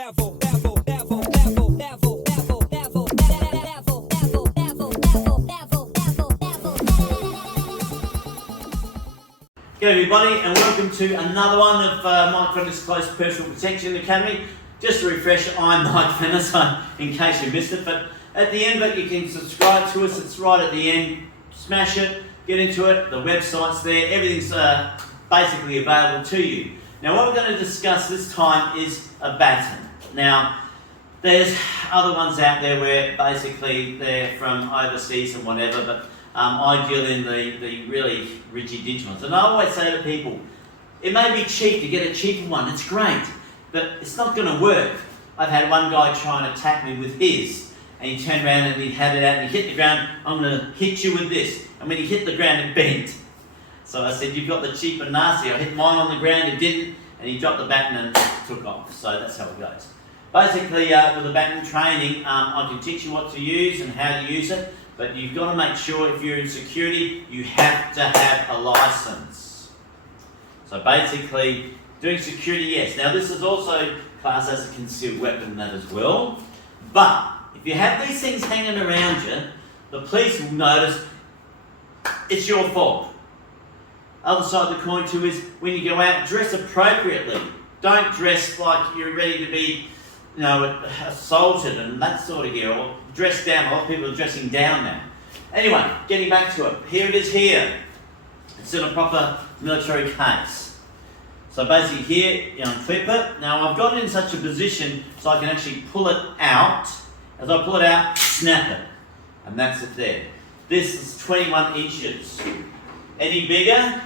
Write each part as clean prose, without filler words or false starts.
G'day everybody, and welcome to another one of Mike Fenner's Close Personal Protection Academy. Just to refresh, I'm Mike Fenner, in case you missed it, but at the end of it you can subscribe to us. It's right at the end. Smash it, get into it, the website's there, everything's basically available to you. Now what we're going to discuss this time is a baton. Now there's other ones out there where basically they're from overseas and whatever, but I deal in the really rigid ones. And I always say to people, it may be cheap to get a cheaper one, it's great, but it's not going to work. I've had one guy try and attack me with his, and he turned around and he had it out and he hit the ground. I'm going to hit you with this. And when he hit the ground, it bent. So I said, you've got the cheap and nasty. I hit mine on the ground, it didn't, and he dropped the baton and took off. So that's how it goes. Basically, with the baton training, I can teach you what to use and how to use it. But you've got to make sure if you're in security, you have to have a license. So basically, doing security, yes. Now this is also classed as a concealed weapon that as well. But if you have these things hanging around you, the police will notice it's your fault. Other side of the coin too is when you go out, dress appropriately. Don't dress like you're ready to be, you know, assaulted and that sort of gear, or dress down. A lot of people are dressing down now. Anyway, getting back to it. Here it is here. It's in a proper military case. So basically here, you unclip it. Now I've got it in such a position so I can actually pull it out. As I pull it out, snap it. And that's it there. This is 21 inches. Any bigger,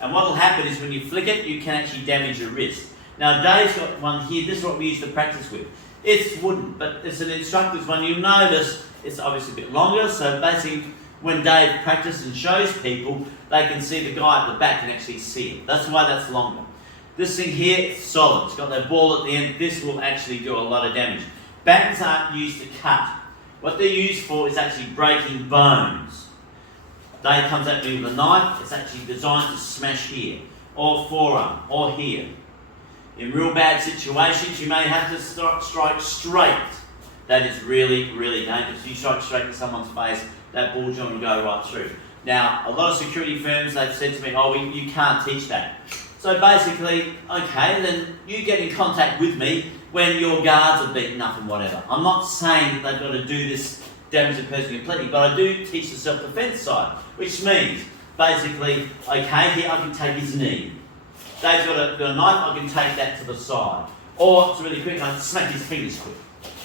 and what will happen is when you flick it, you can actually damage your wrist. Now Dave's got one here, this is what we used to practice with. It's wooden, but it's an instructor's one. You'll notice it's obviously a bit longer, so basically when Dave practices and shows people, they can see the guy at the back can actually see it. That's why that's longer. This thing here, it's solid. It's got that ball at the end. This will actually do a lot of damage. Batons aren't used to cut. What they're used for is actually breaking bones. Dave comes at me with a knife, it's actually designed to smash here, or forearm, or here. In real bad situations, you may have to strike straight. That is really, really dangerous. You strike straight to someone's face, that ball joint will go right through. Now, a lot of security firms, they've said to me, oh, you can't teach that. So basically, okay, then you get in contact with me when your guards are beaten up and whatever. I'm not saying that they've got to do this damage the person completely, but I do teach the self-defense side, which means basically, okay, here I can take his knee. Dave's got a knife, I can take that to the side. Or it's really quick, I can smack his fingers quick.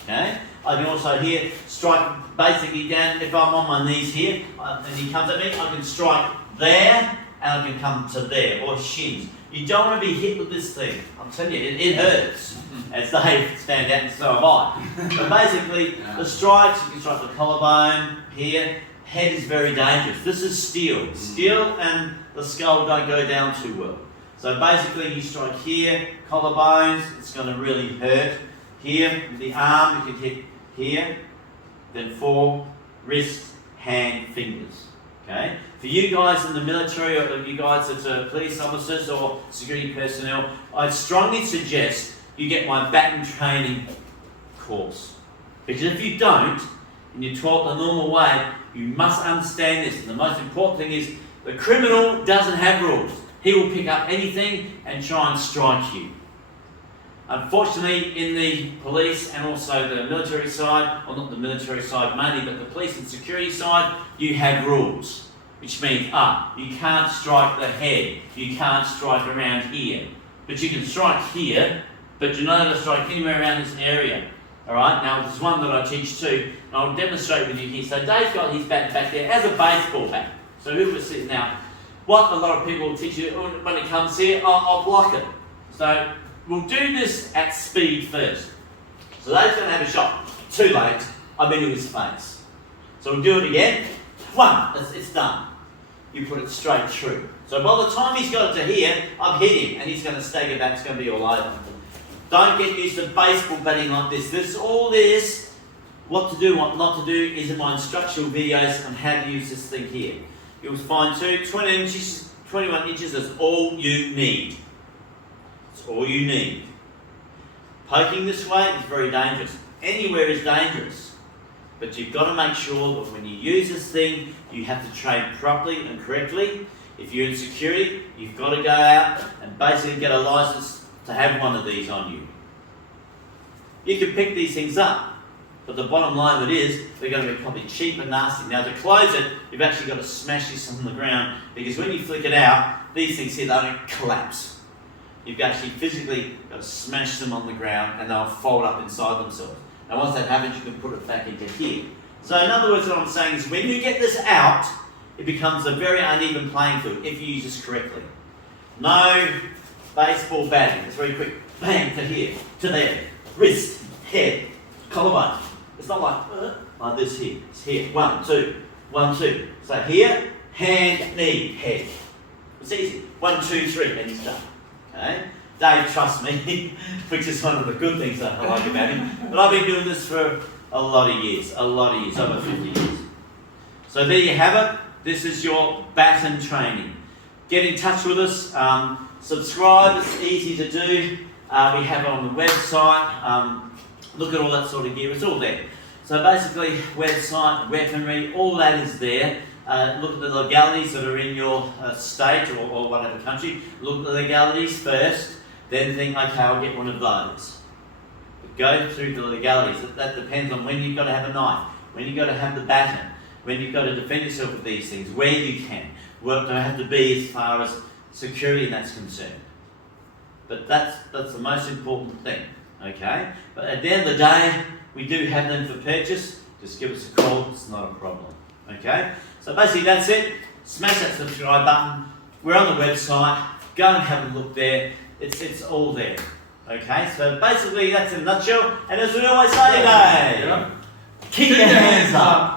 Okay? I can also here strike basically down, if I'm on my knees here, and he comes at me, I can strike there, and I can come to there, or shins. You don't want to be hit with this thing. I'm telling you, it hurts. As they stand out, and so have I. But basically, the strikes, you can strike the collarbone here. Head is very dangerous. This is steel. Steel and the skull don't go down too well. So basically, you strike here, collarbones, it's going to really hurt. Here, the arm, you can hit here, then four, wrist, hand, fingers. Okay? For you guys in the military, or you guys that are police officers or security personnel, I'd strongly suggest you get my baton training course. Because if you don't, and you're taught the normal way, you must understand this. And the most important thing is, the criminal doesn't have rules. He will pick up anything and try and strike you. Unfortunately, in the police and also the military side, or not the military side mainly, but the police and security side, you have rules. Which means, you can't strike the head, you can't strike around here. But you can strike here, but you're not able to strike anywhere around this area. Alright, now there's one that I teach too, and I'll demonstrate with you here. So Dave's got his bat back there as a baseball bat. So who was sitting now? What a lot of people will teach you when it comes here, I'll block it. So we'll do this at speed first. So Dave's going to have a shot. Too late, I've been in his face. So we'll do it again. One, it's done. You put it straight through. So by the time he's got it to here, I've hit him and he's going to stagger back, it's going to be all over. Don't get used to baseball batting like this. This, all this, what to do, what not to do, is in my instructional videos on how to use this thing here. You'll find 21 inches is all you need. It's all you need. Poking this way is very dangerous. Anywhere is dangerous. But you've got to make sure that when you use this thing, you have to train properly and correctly. If you're in security, you've got to go out and basically get a license to have one of these on you. You can pick these things up, but the bottom line of it is they're going to be probably cheap and nasty. Now to close it, you've actually got to smash this on the ground, because when you flick it out, these things here, they don't collapse. You've actually physically got to smash them on the ground and they'll fold up inside themselves. And once that happens, you can put it back into here. So in other words, what I'm saying is when you get this out, it becomes a very uneven playing field if you use this correctly. No baseball batting. It's very quick. Bang to here, to there. Wrist, head, collarbone. It's not like this here. It's here. 1, 2, 1, 2. So here, hand, knee, head. It's easy. 1, 2, 3, and he's done. Okay? Dave, trust me, which is one of the good things that I like about him. But I've been doing this for a lot of years, over 50 years. So there you have it. This is your Baton training. Get in touch with us. Subscribe. It's easy to do. We have it on the website. Look at all that sort of gear. It's all there. So basically, website, weaponry, all that is there. Look at the legalities that are in your state or whatever country. Look at the legalities first. Then think, okay, I'll get one of those. But go through the legalities. That depends on when you've got to have a knife, when you've got to have the baton, when you've got to defend yourself with these things, where you can. What do I have to be as far as security and that's concerned. But that's the most important thing, okay? But at the end of the day, we do have them for purchase. Just give us a call, it's not a problem, okay? So basically that's it. Smash that subscribe button. We're on the website. Go and have a look there. It's all there, okay? So basically that's in a nutshell. And as we always say, Dave, keep your hands up.